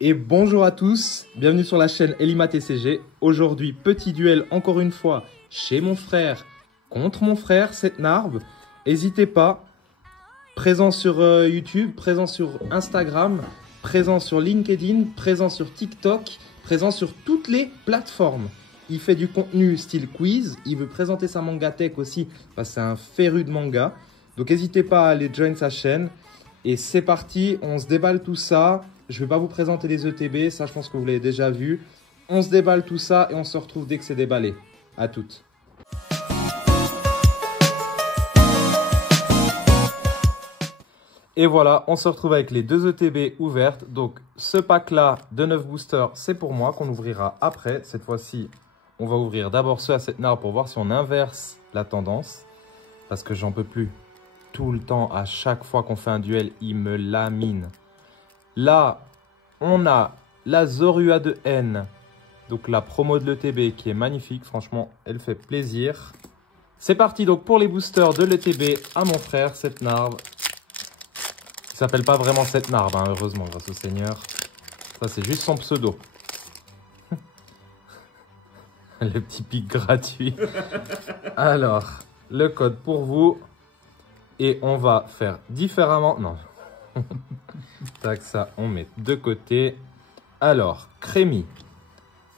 Et bonjour à tous, bienvenue sur la chaîne Elima TCG. Aujourd'hui, petit duel encore une fois chez mon frère contre mon frère Setnarb. N'hésitez pas, présent sur YouTube, présent sur Instagram, présent sur LinkedIn, présent sur TikTok, présent sur toutes les plateformes. Il fait du contenu style quiz, il veut présenter sa mangatech aussi parce que c'est un féru de manga. Donc n'hésitez pas à aller join sa chaîne. Et c'est parti, on se déballe tout ça. Je ne vais pas vous présenter les ETB, ça je pense que vous l'avez déjà vu. On se déballe tout ça et on se retrouve dès que c'est déballé. À toutes. Et voilà, on se retrouve avec les deux ETB ouvertes. Donc ce pack-là de 9 boosters, c'est pour moi qu'on ouvrira après. Cette fois-ci, on va ouvrir d'abord ceux à Setnarb pour voir si on inverse la tendance. Parce que j'en peux plus. Tout le temps, à chaque fois qu'on fait un duel, il me lamine. Là, on a la Zorua de N, donc la promo de l'ETB qui est magnifique. Franchement, elle fait plaisir. C'est parti donc pour les boosters de l'ETB à mon frère Setnarb. Il s'appelle pas vraiment Setnarb, hein, heureusement, grâce au Seigneur. Ça, c'est juste son pseudo. Le petit pic gratuit. Alors, le code pour vous. Et on va faire différemment. Non. Tac, ça, on met de côté. Alors, Crémy,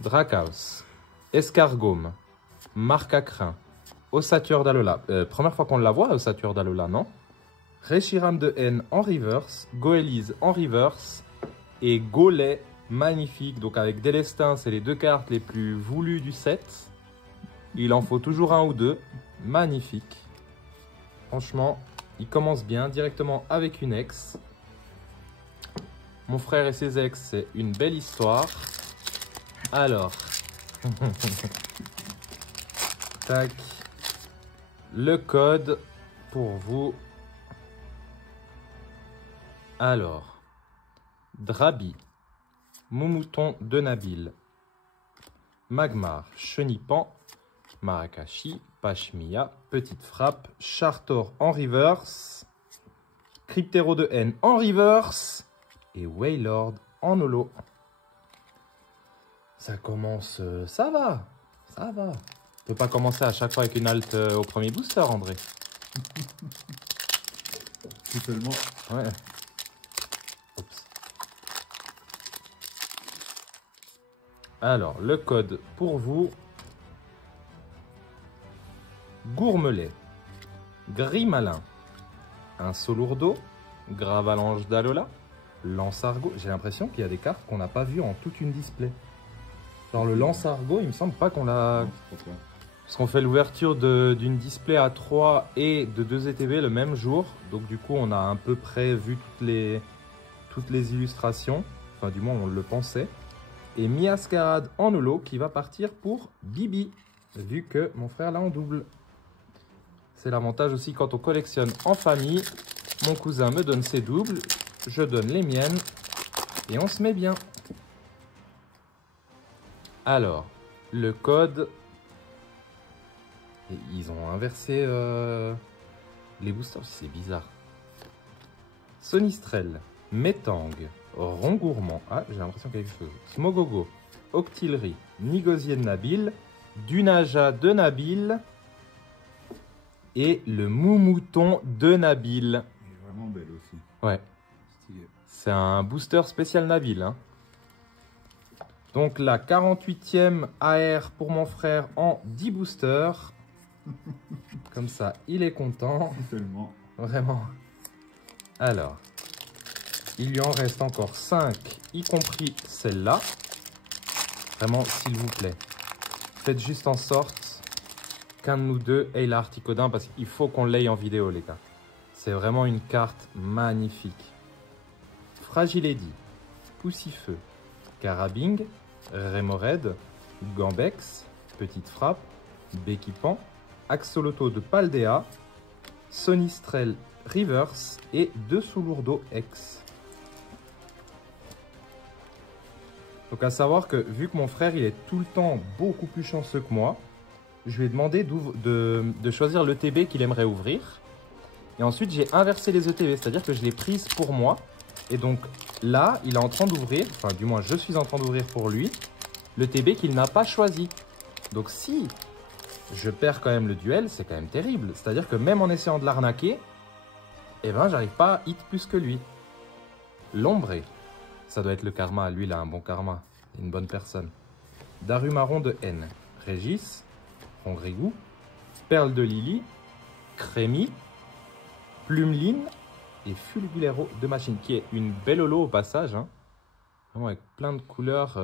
Dracaus, Escargome, Marcacrin, Ossature d'Alola. Première fois qu'on la voit, Ossature d'Alola, non? Reshiram de N en reverse, Goélise en reverse et Golem magnifique. Donc avec Délestin, c'est les deux cartes les plus voulues du set. Il en faut toujours un ou deux. Magnifique. Franchement, il commence bien, directement avec une ex. Mon frère et ses ex, c'est une belle histoire. Alors, tac, le code pour vous. Alors, Drabi, Moumouton de Nabil, Magmar, Chenipan, Marakashi, Pashmia, Petite Frappe, Chartor en reverse, Cryptero de N en reverse et Waylord en holo. Ça commence, ça va, ça va. On peut pas commencer à chaque fois avec une halte au premier booster, André. Tout seulement. Ouais. Oups. Alors, le code pour vous. Gourmelet, Grimalin, un Solourdo, Gravalanche d'Alola, Lance-Argot. J'ai l'impression qu'il y a des cartes qu'on n'a pas vues en toute une display. Genre le Lance-Argot, il me semble pas qu'on l'a... Parce qu'on fait l'ouverture d'une display à 3 et de 2 ETB le même jour. Donc du coup, on a à peu près vu toutes les illustrations. Enfin, du moins, on le pensait. Et Miascarade en holo qui va partir pour Bibi, vu que mon frère l'a en double. C'est l'avantage aussi quand on collectionne en famille. Mon cousin me donne ses doubles, je donne les miennes et on se met bien. Alors, le code... Et ils ont inversé les boosters, c'est bizarre. Sonistrel, Métang, Rongourmand, ah j'ai l'impression qu'il y a quelque chose. Smogogo, Octillerie, Nigosier de Nabil, Dunaja de Nabil... Et le Moumouton de Nabil. Il est vraiment belle aussi. Ouais. C'est un booster spécial Nabil. Hein. Donc la 48e AR pour mon frère en 10 boosters. Comme ça, il est content. Seulement. Vraiment. Alors, il lui en reste encore 5, y compris celle-là. Vraiment, s'il vous plaît, faites juste en sorte qu'un de nous deux ait l'Articodin parce qu'il faut qu'on l'ait en vidéo, les gars. C'est vraiment une carte magnifique. Fragile Eddy, Poussifeu, Carabing, Remoraid, Gambex, Petite Frappe, Béquipan, Axoloto de Paldea, Sonistrel Reverse et 2 Solourdo X. Donc à savoir que vu que mon frère il est tout le temps beaucoup plus chanceux que moi, je lui ai demandé de choisir l'ETB qu'il aimerait ouvrir. Et ensuite, j'ai inversé les ETB, c'est-à-dire que je l'ai prise pour moi. Et donc, là, il est en train d'ouvrir, enfin du moins je suis en train d'ouvrir pour lui, le TB qu'il n'a pas choisi. Donc si je perds quand même le duel, c'est quand même terrible. C'est-à-dire que même en essayant de l'arnaquer, eh ben j'arrive pas à hit plus que lui. Lombré, ça doit être le karma, lui il a un bon karma, une bonne personne. Darumaron de N, Régis, Rongrigou, Perle de Lily, Crémy, Plumeline et Fulgulero de Machine, qui est une belle holo au passage, hein. Vraiment avec plein de couleurs,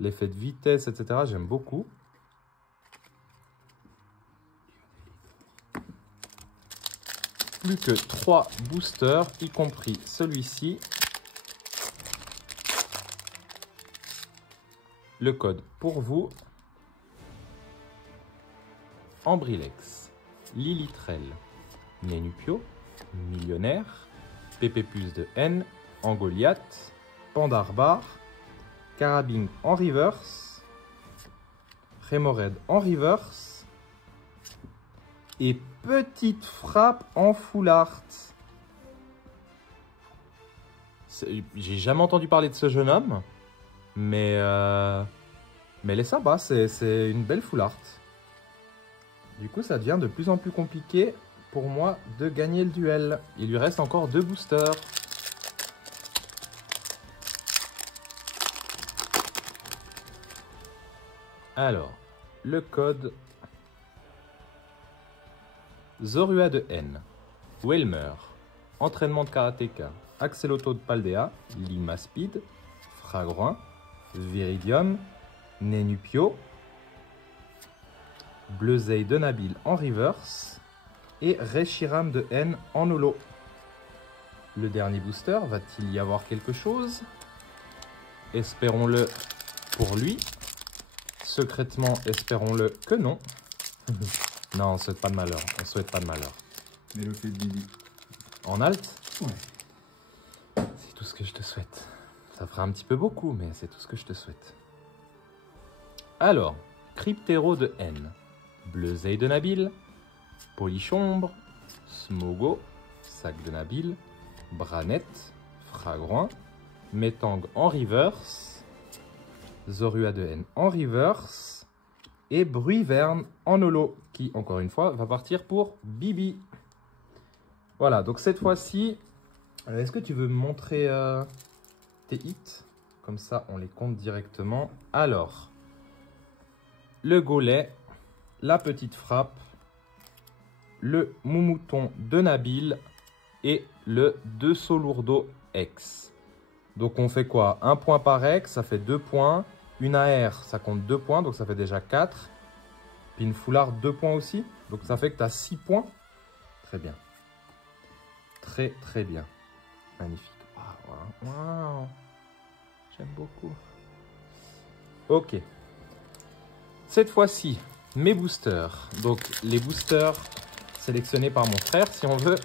l'effet de vitesse, etc. J'aime beaucoup. Plus que 3 boosters, y compris celui-ci. Le code pour vous. Ambrilex, Lilitrel, Nénupio, Millionnaire, PP Plus de N, Angoliath, Pandarbar, Carabine en reverse, Remoraid en reverse et Petite Frappe en full art. J'ai jamais entendu parler de ce jeune homme, mais elle est sympa, c'est une belle full art. Du coup, ça devient de plus en plus compliqué pour moi de gagner le duel. Il lui reste encore 2 boosters. Alors, le code Zorua de N, Welmer, Entraînement de Karatéka, Axeloto de Paldea, Lima Speed, Fragouin, Viridium, Nénupio, Bleuzeil de Nabil en reverse et Reshiram de N en holo. Le dernier booster, va-t-il y avoir quelque chose? Espérons-le pour lui. Secrètement, espérons-le que non. Non, on souhaite pas de malheur. On souhaite pas de malheur. Mais le fait de Lily. En alt? Ouais. C'est tout ce que je te souhaite. Ça fera un petit peu beaucoup, mais c'est tout ce que je te souhaite. Alors, Cryptero de N, Bleuzeil de Nabil, Polichombre, Smogo, Sac de Nabil, Branette, Fragouin, Métang en reverse, Zorua de N en reverse et Bruiverne en holo qui, encore une fois, va partir pour Bibi. Voilà, donc cette fois-ci, est-ce que tu veux me montrer tes hits? Comme ça, on les compte directement. Alors, le Gaulet, la Petite Frappe, le Moumouton de Nabil et le De Solourdo X. Donc on fait quoi? Un point par X, ça fait 2 points. Une AR, ça compte 2 points, donc ça fait déjà 4. Puis une foulard, 2 points aussi. Donc ça fait que tu as 6 points. Très bien. Très très bien. Magnifique. Wow. J'aime beaucoup. Ok. Cette fois-ci, mes boosters. Donc les boosters sélectionnés par mon frère, si on veut.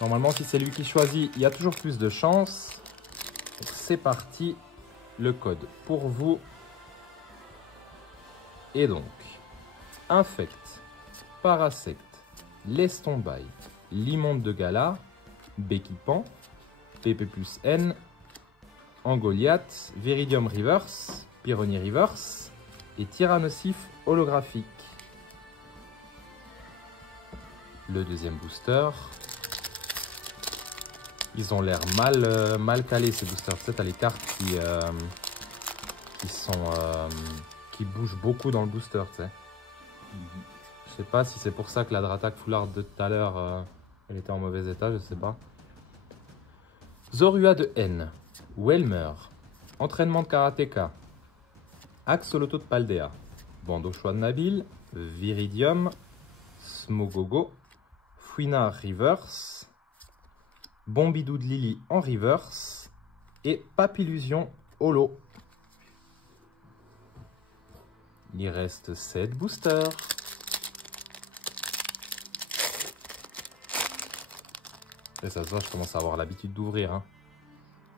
Normalement, si c'est lui qui choisit, il y a toujours plus de chance. C'est parti. Le code pour vous. Et donc, Infect, Parasect, Laisse tomber, Limonde de Gala, Béquipan, PP plus N, Angoliath, Viridium Reverse, Pyrrhony Reverse et Tyrannosif holographique. Le deuxième booster. Ils ont l'air mal calés ces boosters. Tu sais, t'as les cartes qui bougent beaucoup dans le booster, tu sais. Je sais pas si c'est pour ça que la Dratak Foulard de tout à l'heure, elle était en mauvais état, je sais pas. Zorua de N, Welmer, Entraînement de Karatéka, Axoloto de Paldea, Bandeau Choix de Nabil, Viridium, Smogogo, Fouina Reverse, Bombidou de Lily en reverse et Papillusion holo. Il reste 7 boosters. Et ça se voit, je commence à avoir l'habitude d'ouvrir. Hein.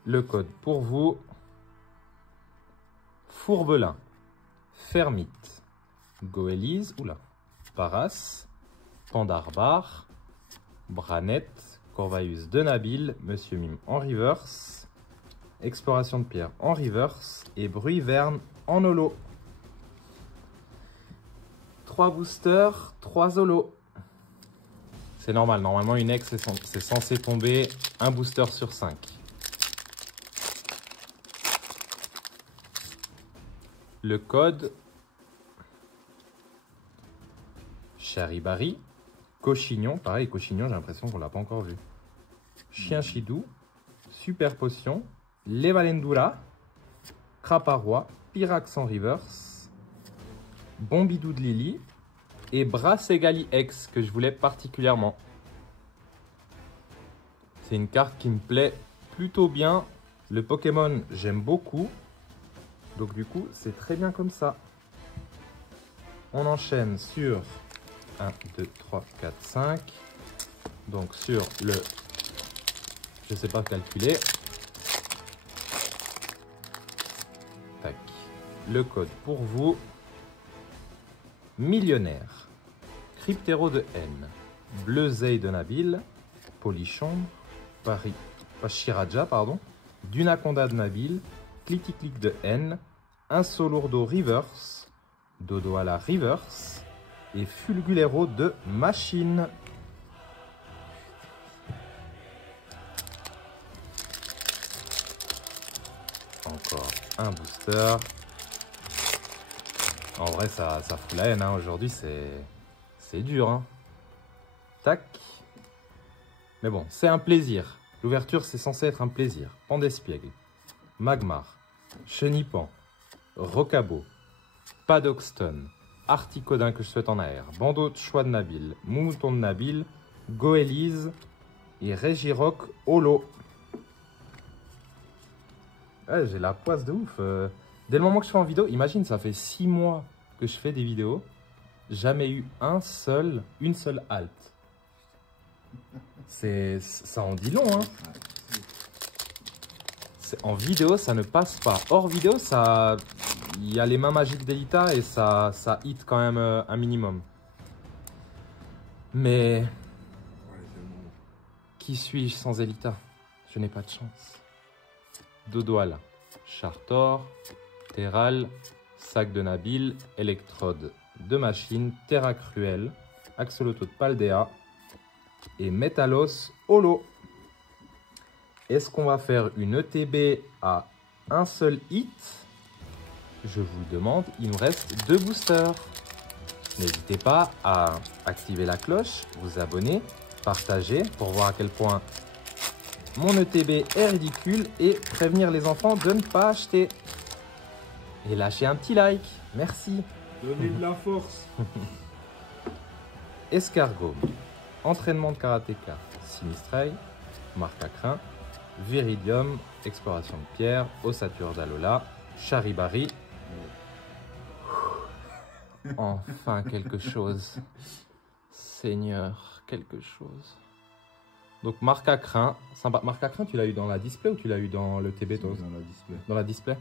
Le code pour vous. Fourbelin, Fermite, Goélise, oula, Paras, Pandarbar, Branette, Corvaeus de Nabil, Monsieur Mime en reverse, Exploration de pierre en reverse et Bruit Verne en holo. 3 boosters, 3 holo. C'est normal, normalement une ex c'est censé tomber un booster sur 5. Le code Charibari, Cochignon, pareil Cochignon j'ai l'impression qu'on l'a pas encore vu. Chien Chidou, Super Potion, Levalendula, Craparois, Pyrax en reverse, Bombidou de Lily et Brassegali X que je voulais particulièrement. C'est une carte qui me plaît plutôt bien. Le Pokémon j'aime beaucoup. Donc du coup c'est très bien comme ça. On enchaîne sur 1, 2, 3, 4, 5. Donc sur le... Je ne sais pas calculer. Tac. Le code pour vous. Millionnaire. Cryptéro de N. Bleuzeil de Nabil. Polichombre. Pachiraja, pardon. Dunaconda de Nabil. Cliticlic de N. Insolourdo Reverse. Dodo à la Reverse. Et Fulgulero de Machine. Encore un booster. En vrai, ça fout la haine. Hein. Aujourd'hui, c'est dur. Hein. Tac. Mais bon, c'est un plaisir. L'ouverture, c'est censé être un plaisir. Pandespiègle, Magmar, Chenipan, Rocabo, Padoxton, Articodin que je souhaite en AR, Bandeau de Choix de Nabil, Mouton de Nabil, Goélise et Régiroc Holo. Ouais, j'ai la poisse de ouf. Dès le moment que je fais en vidéo, imagine, ça fait 6 mois que je fais des vidéos. Jamais eu une seule halte. Ça en dit long, hein. En vidéo, ça ne passe pas. Hors vidéo, il y a les mains magiques d'Elita et ça hit quand même un minimum. Mais qui suis-je sans Elita? Je n'ai pas de chance. Dodoal, Chartor, Terral, Sac de Nabil, Electrode de Machine, Terra Cruel, Axoloto de Paldea et Metalos Holo. Est-ce qu'on va faire une ETB à un seul hit? Je vous le demande, il nous reste 2 boosters. N'hésitez pas à activer la cloche, vous abonner, partager pour voir à quel point mon ETB est ridicule et prévenir les enfants de ne pas acheter. Et lâcher un petit like, merci. Donnez de la force. Escargot, entraînement de karatéka, Sinistray, Marque à Crin, Viridium, exploration de pierre, ossature d'Alola, Charibari. Enfin quelque chose. Seigneur, quelque chose. Donc Marque à Crin, sympa. Marque à Crin, tu l'as eu dans la display ou tu l'as eu dans le TB toi? Dans la display. Dans la display. Ouais.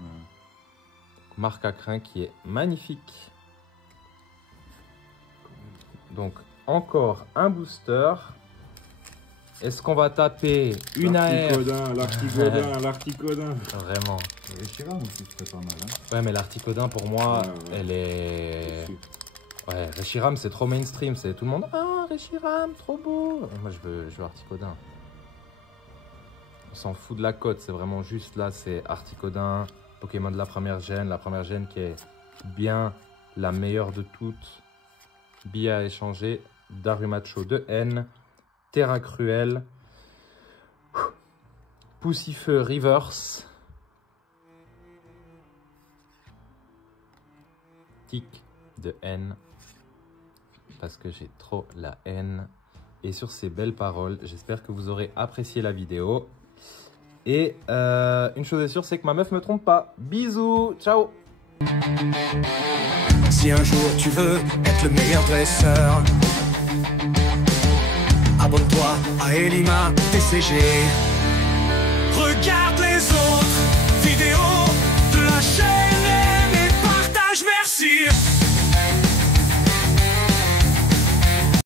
Marque à Crin qui est magnifique. Donc encore un booster. Est-ce qu'on va taper une AR? L'articodin. Vraiment. Reshiram aussi, c'est pas mal. Hein. Ouais, mais l'articodin pour moi, ouais. elle est... Ouais, Reshiram c'est trop mainstream, c'est tout le monde. Ah, Reshiram, trop beau. Moi je veux Articodin. On s'en fout de la cote, c'est vraiment juste là, c'est Articodin, Pokémon de la première gène qui est bien la meilleure de toutes. Billet à échanger, Darumacho de N, Terra Cruel, Poussifeu Reverse, Tic de N, parce que j'ai trop la haine. Et sur ces belles paroles, j'espère que vous aurez apprécié la vidéo. Et une chose est sûre, c'est que ma meuf me trompe pas. Bisous, ciao. Si un jour tu veux être le meilleur dresseur, abonne-toi à Elima TCG. Regarde les autres vidéos de la chaîne et partage, merci.